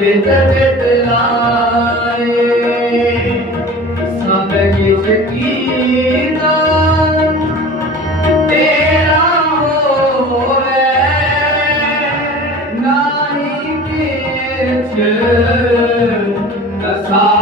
ਚਿਤ ਬਿਤਲਾਏ ਸਭ ਕਿਛ ਕੀਤਾ ਤੇਰਾ ਹੋਵੇ ਨਾਹੀ ਕਿਛ ਸਾਰਾ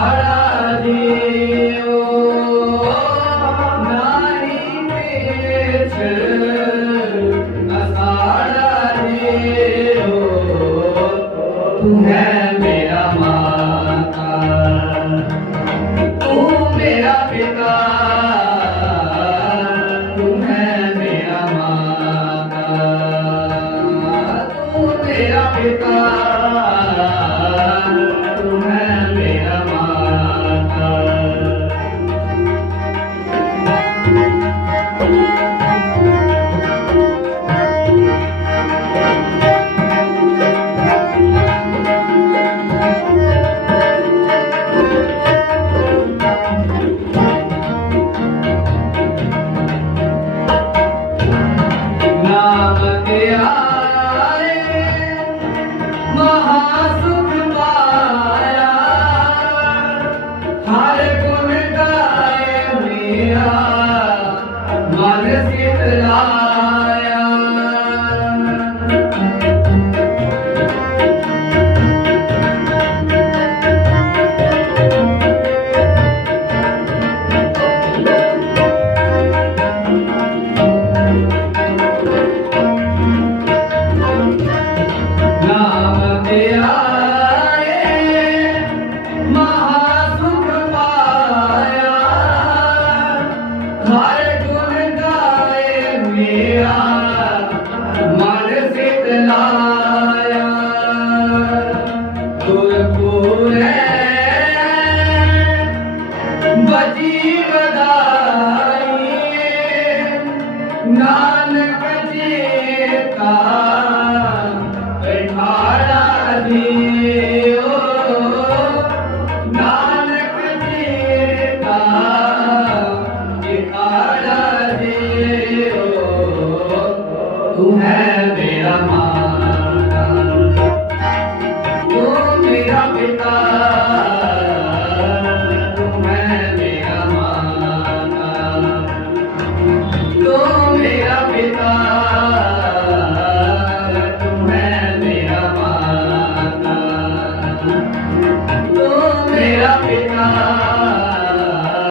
ਤੂੰ ਮੇਰਾ ਪਿਤਾ ਗੁਰਪੁਰੇ ਬਜੀ ਵਧਾਈ ਨਾਨਕ ਜੀਤਾ ਬਿਠਾੜਾ ਦਿਓ ਨਾਨਕ ਜੀਤਾ ਬਿਠਾੜਾ ਦਿਓ ਤੂੰ ਹੈ